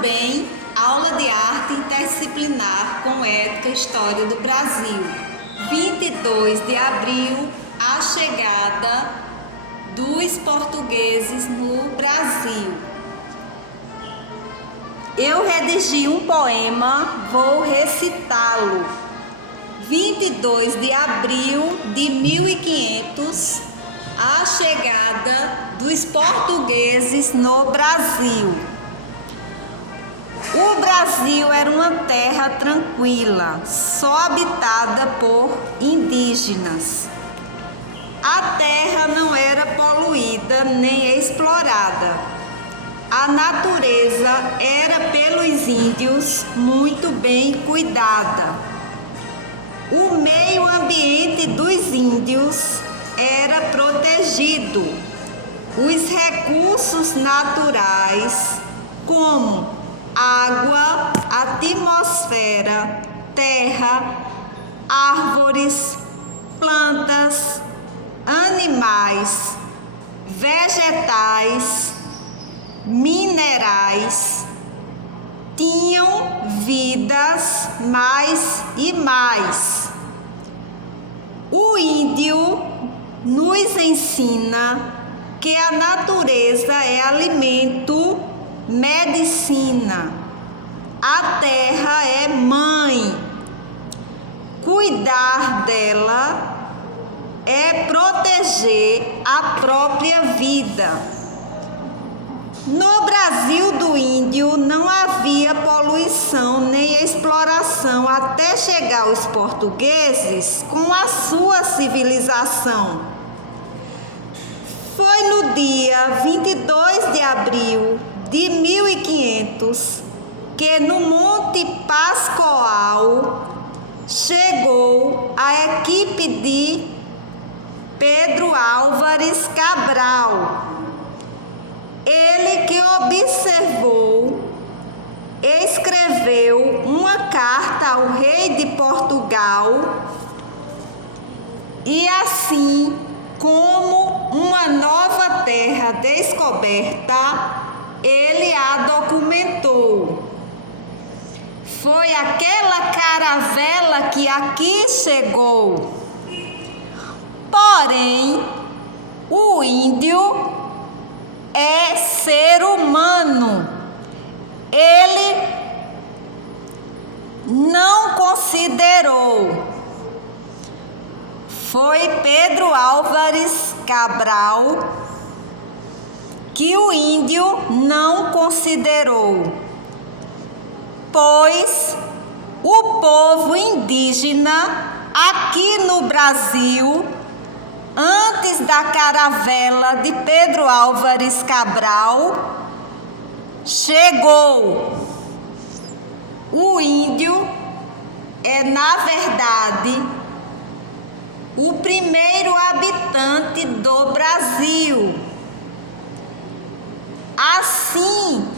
bem, aula de arte interdisciplinar com ética e história do Brasil. 22 de abril, a chegada dos portugueses no Brasil. Eu redigi um poema, vou recitá-lo. 22 de abril de 1500, a chegada dos portugueses no Brasil. O Brasil era uma terra tranquila, só habitada por indígenas. A terra não era poluída nem explorada. A natureza era pelos índios muito bem cuidada. O meio ambiente dos índios era protegido. Os recursos naturais, como água, atmosfera, terra, árvores, plantas, animais, vegetais, minerais, tinham vidas mais e mais. O índio nos ensina que a natureza é alimento, medicina. A terra é mãe. Cuidar dela é proteger a própria vida. No Brasil do índio não havia poluição nem exploração até chegar os portugueses com a sua civilização. Foi no dia 22 de abril de 1500 que no Monte Pascoal chegou a equipe de Pedro Álvares Cabral. Ele que observou, escreveu uma carta ao rei de Portugal e assim como uma nova terra descoberta, ele a documentou. Foi aquela caravela que aqui chegou. Porém, o índio é ser humano. Ele não considerou. Foi Pedro Álvares Cabral que o índio não considerou, pois o povo indígena aqui no Brasil, antes da caravela de Pedro Álvares Cabral, chegou. O índio é, na verdade, o primeiro habitante do Brasil. Assim,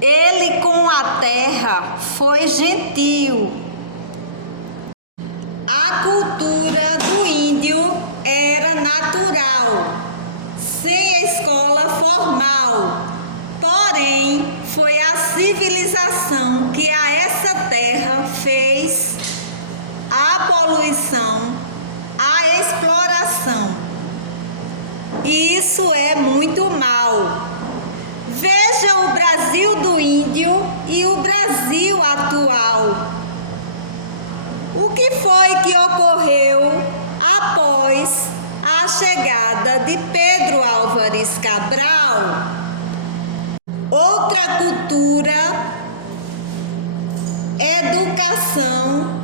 ele com a terra foi gentil. A cultura do índio era natural, sem escola formal. Porém, foi a civilização que a essa terra fez a poluição, a exploração. E isso é muito mal. Veja o Brasil do índio e o Brasil atual. O que foi que ocorreu após a chegada de Pedro Álvares Cabral? Outra cultura, educação,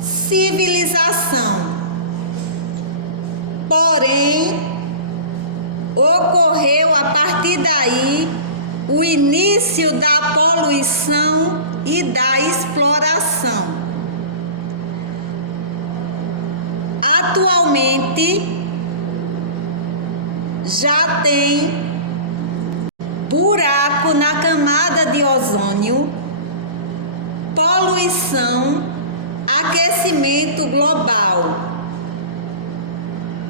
civilização. Porém, ocorreu a partir daí o início da poluição e da exploração. Atualmente, já tem buraco na camada de ozônio, poluição, aquecimento global,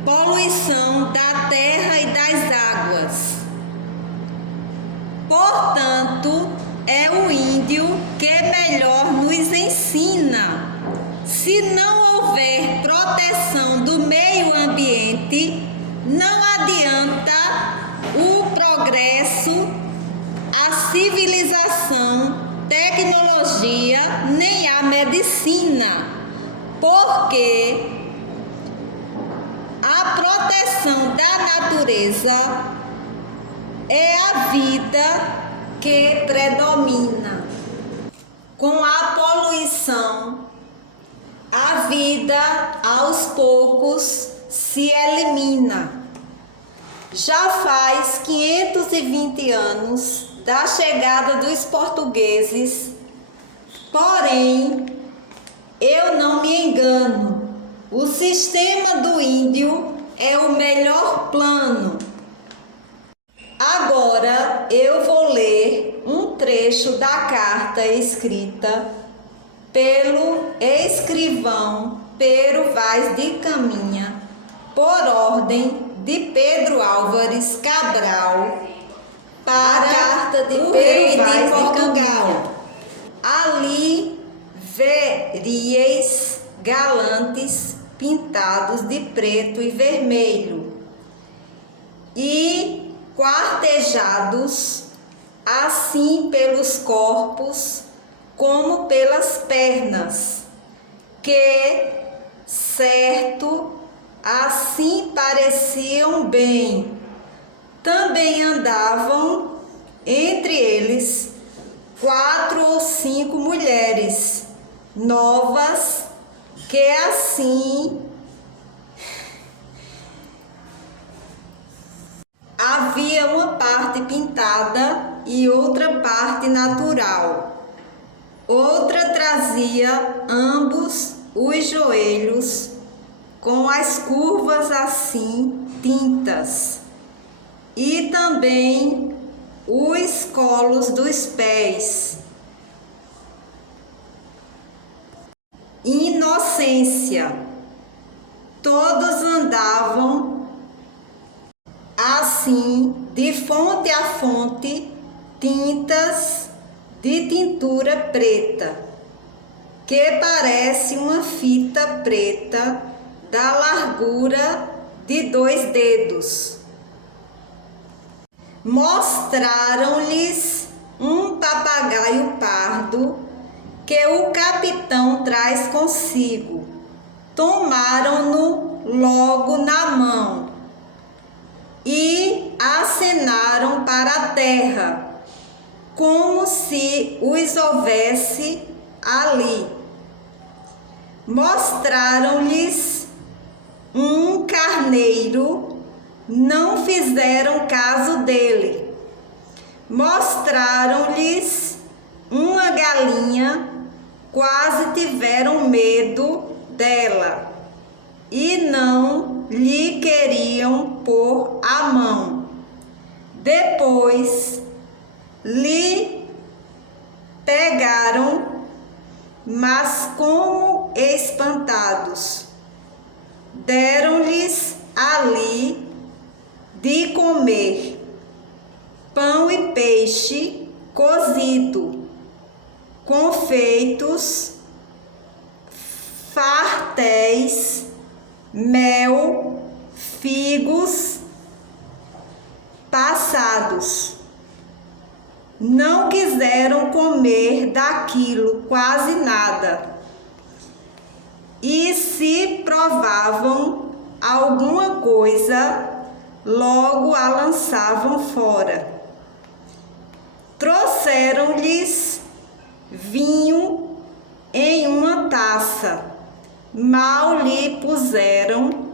poluição da terra e das águas. Portanto, é o índio que melhor nos ensina. Se não houver proteção do meio ambiente, não adianta o progresso, a civilização, tecnologia, nem a medicina, porque a proteção da natureza é a vida que predomina. Com a poluição, a vida aos poucos se elimina. Já faz 520 anos da chegada dos portugueses, porém, eu não me engano, o sistema do índio é o melhor plano. Agora eu vou ler um trecho da carta escrita pelo escrivão Pero Vaz de Caminha, por ordem de Pedro Álvares Cabral, para a carta de Pero Vaz de Portugal. Ali veríeis galantes pintados de preto e vermelho e quartejados assim pelos corpos como pelas pernas, que, certo, assim pareciam bem. Também andavam entre eles 4 ou 5 mulheres novas, que assim havia uma parte pintada e outra parte natural. Outra trazia ambos os joelhos com as curvas assim tintas, e também os colos dos pés. Inocência. Todos andavam assim, de fonte a fonte, tintas de tintura preta, que parece uma fita preta da largura de 2 dedos. Mostraram-lhes um papagaio pardo que o capitão traz consigo. Tomaram-no logo na mão e acenaram para a terra, como se os houvesse ali. Mostraram-lhes um carneiro, não fizeram caso dele. Mostraram-lhes uma galinha, quase tiveram medo dela e não lhe queriam pôr a mão. Depois lhe pegaram, mas como espantados, deram-lhes ali de comer pão e peixe cozido, confeitos, fartéis, mel, figos passados. Não quiseram comer daquilo quase nada, e se provavam alguma coisa, logo a lançavam fora. Trouxeram-lhes vinho em uma taça, mal lhe puseram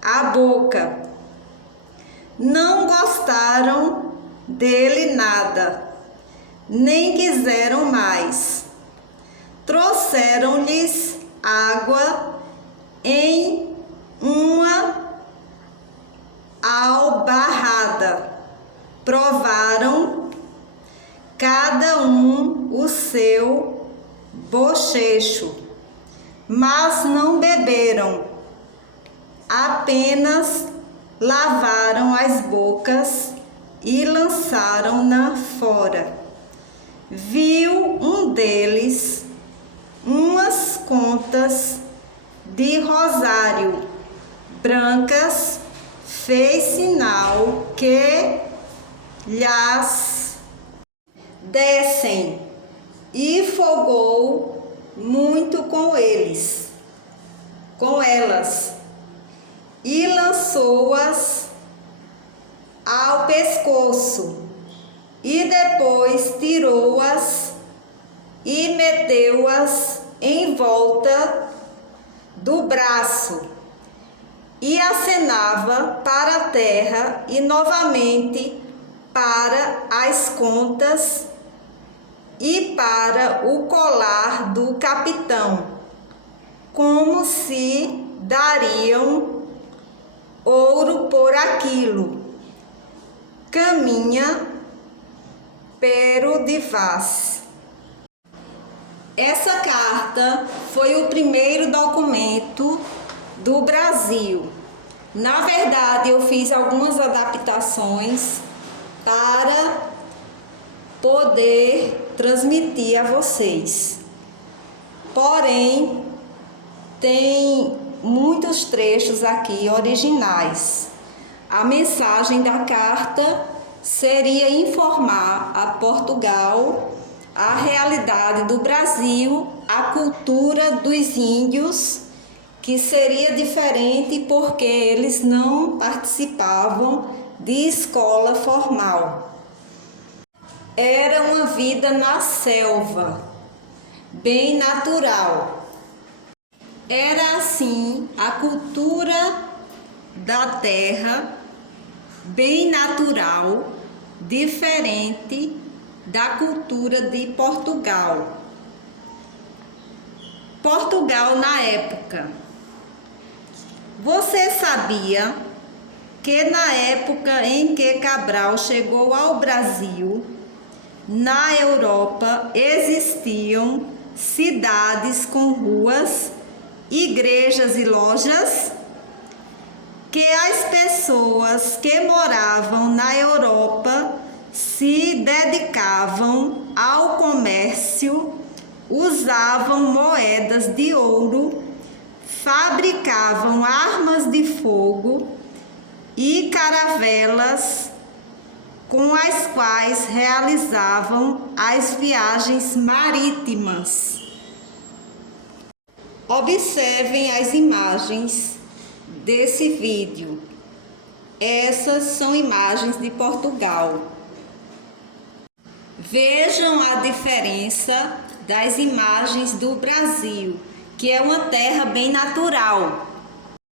à boca. Não gostaram dele nada, nem quiseram mais. Trouxeram-lhes água em uma albarrada. Provaram cada um o seu bochecho, mas não beberam, apenas lavaram as bocas e lançaram-na fora. Viu um deles umas contas de rosário brancas, fez sinal que lhas dessem e folgou muito com elas, e lançou-as ao pescoço, e depois tirou-as e meteu-as em volta do braço, e acenava para a terra e novamente para as contas e para o colar do capitão, como se dariam ouro por aquilo. Caminha pero de vaz. Essa carta foi o primeiro documento do Brasil. Na verdade, eu fiz algumas adaptações para poder transmitir a vocês. Porém, tem muitos trechos aqui originais. A mensagem da carta seria informar a Portugal a realidade do Brasil, a cultura dos índios, que seria diferente porque eles não participavam de escola formal. Era uma vida na selva, bem natural. Era assim a cultura da terra, bem natural, diferente da cultura de Portugal. Portugal na época. Você sabia que na época em que Cabral chegou ao Brasil, na Europa existiam cidades com ruas, igrejas e lojas? Que as pessoas que moravam na Europa se dedicavam ao comércio, usavam moedas de ouro, fabricavam armas de fogo e caravelas com as quais realizavam as viagens marítimas. Observem as imagens desse vídeo. Essas são imagens de Portugal. Vejam a diferença das imagens do Brasil, que é uma terra bem natural.